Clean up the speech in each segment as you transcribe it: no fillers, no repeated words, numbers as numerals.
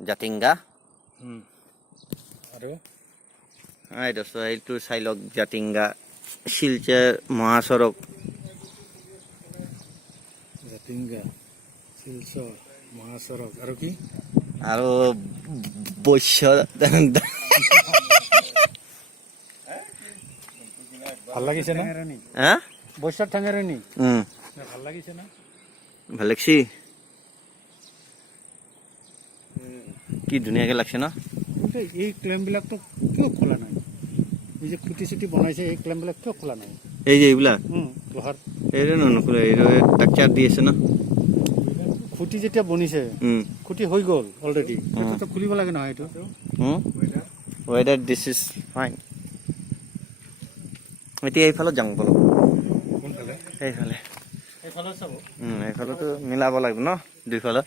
জাতিংগা আৰু এইটো চাই লওক জাতিংগা শিলচৰ মহাসড়ক জাতিংগা শিলচৰ মহাসড়ক আৰু কি আৰু বৈশ্য ভাল লাগিছে না হা বৈশাখ ঠাঙেৰে নি ভাল লাগিছে না ভাল লাগছি কি ধুনীয়াকে লাগছে ন কিন্তু এই ক্লেমবিলাকতো কিয় খোলা নাই এই যে খুঁটি চুটি বনাইছে এই ক্লেমবিলাক কিয় খোলা নাই এই যে এইবিলাক লোহাৰ এইটো নুখোলে এইটো টাকচাৰ দি আছে ন খুঁটি যেতিয়া বনিছে খুঁটি হৈ গ'ল অলৰেডি সেইটোতো খুলিব লাগে নহয় এইটো ৱেডাৰ দিছ ইজ ফাইন এতিয়া এইফালত যাওঁ বলক কোনফালে এইফালে এইফালে চাব এইফালেতো মিলাব লাগিব ন দুইফালত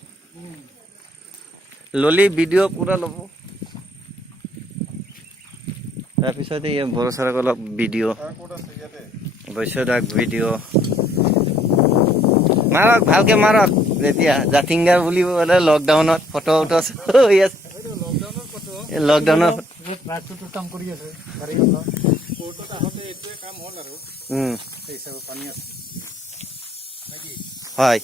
ললি ভিডিঅ' পুৰা ল'ব তাৰপিছত এই বড়ো ছাৰক অলপ ভিডিঅ' বৈশ্যদাক ভিডিঅ' মাৰক ভালকে মাৰক যেতিয়া জাতিংগা বুলি ক'লে লকডাউনত ফটো উঠো হৈ আছে লকডাউনৰ ৰাস্তাটো কাম কৰি আছে গাড়ী কোৰ্টত আহোঁতে এইটোৱে কাম হ'ল আৰু সেই হিচাপে পানী আছে হয়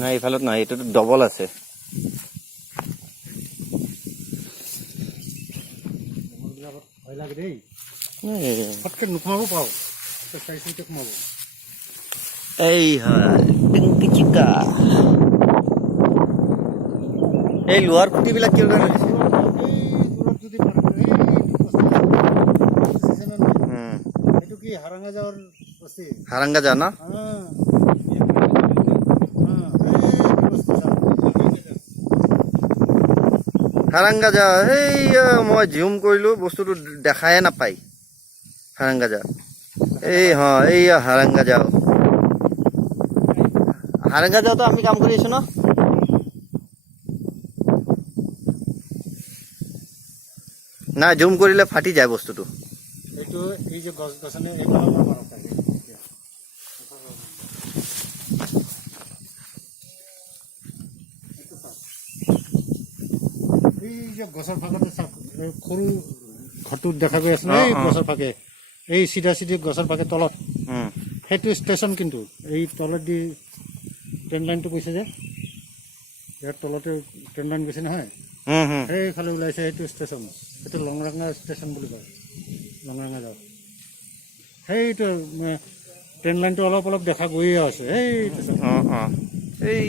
নাই এইফালত নাই এইটোতো ডবল আছে ভয় লাগে দেই ফটকে নোসোমাব পাওঁ চাই চিন্তি সোমাব এই হয় টিংকি চিকা এই লোহাৰ খুঁটিবিলাক কিয় কাৰণে দিছে এইটো কি হাৰাঙা যাৱাৰ হাৰাংগা যা ন হাৰাংগা যা এই মই জুম কৰিলো বস্তুটো দেখাই নাপায় হাৰাংগা যা এই এই হাৰাংগা যাও হাৰাংগা যাওঁতো আমি কাম কৰি আছো ন নাই জুম কৰিলে ফাটি যায় বস্তুটো এইটো এই যে গছ গছনি এইফালৰ পৰা মাৰক এই যে গছৰ ফাঁকতে চাওক সৰু ঘৰটো দেখা গৈ আছে এই গছৰ ফাঁকে এই চিধা চিধি গছৰ ফাঁকে তলত সেইটো ষ্টেচন কিন্তু এই তলত দি ট্ৰেইন লাইনটো গৈছে যে ইয়াৰ তলতে ট্ৰেইন লাইন গৈছে নহয় সেইফালে ওলাইছে সেইটো ষ্টেচন সেইটো লংৰাঙা ষ্টেচন বুলি কয় লংৰাঙা যাওঁ সেইটো ট্ৰেইন লাইনটো অলপ অলপ দেখা গৈয়ে আছে এই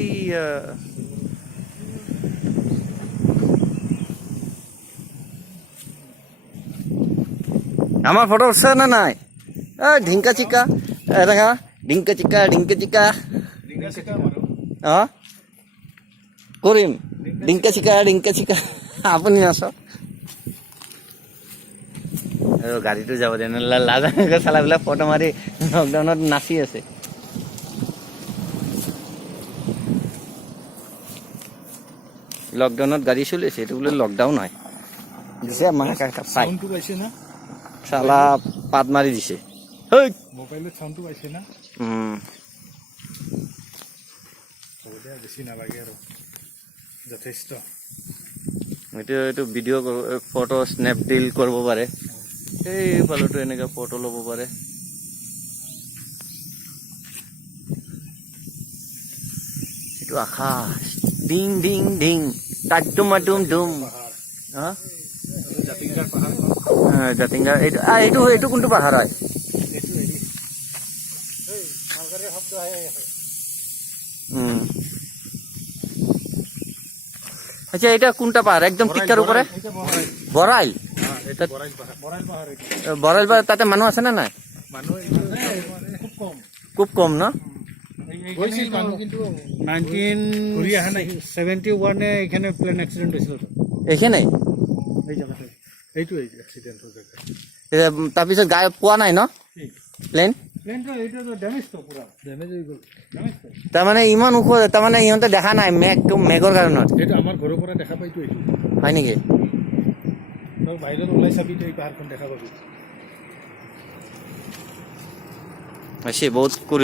আমার ফটো উঠছে না নাই ঢিঙ্কা চিকা দেখা ঢিঙ্কা চিকা করিম ঢিঙ্কা চিকা আপুনি নাচক গাড়ীটো যাব দে লাজাকে চালাবিলাক ফটো মাৰি লকডাউনত নাচি আছে লকডাউনত গাড়ী চলি আছে এইটো বোলে লকডাউন হয় দিছে মানে চাউণ্ডটো পাইছে না চালা পাত মাৰি দিছে মোবাইলত চাউণ্ডটো পাইছে না বেছি নালাগে আৰু যথেষ্ট এইটো ভিডিঅ' ফটো স্নেপডিল কৰিব পাৰে এইফালতো এনেকে ফটো ল'ব পাৰে এইটো আকাশ ডিং ডিং ডিং টাটুম ডুম জাতিংগা এইটো কোনটো পাহাৰ হয় আচ্ছা এটা কোনটা পাহাড় একদম টিকার উপরে বড়াইল বড়াইল তাতে মানুহ আছে না নাই খুব কম ন 1971 এখানে প্লেন এক্সিডেন্ট হয়েছিল এইখানে এইটো এক্সিডেন্ট তাৰপিছত গাই পোৱা নাই ন প্লেন প্লেনটো এইটো ডেমেজ তো পুৰা ডেমেজ হৈ গ'ল ডেমেজ তো তাৰমানে ইমান ওখ তাৰমানে ইহঁতে দেখা নাই মেঘৰ কাৰণত এইটো আমাৰ ঘৰৰ পৰা দেখা পাইতো এইটো হয় নেকি তই বাহিৰত ওলাই চাবি তই এই পাহাৰখন দেখা পাবি আছে বহুত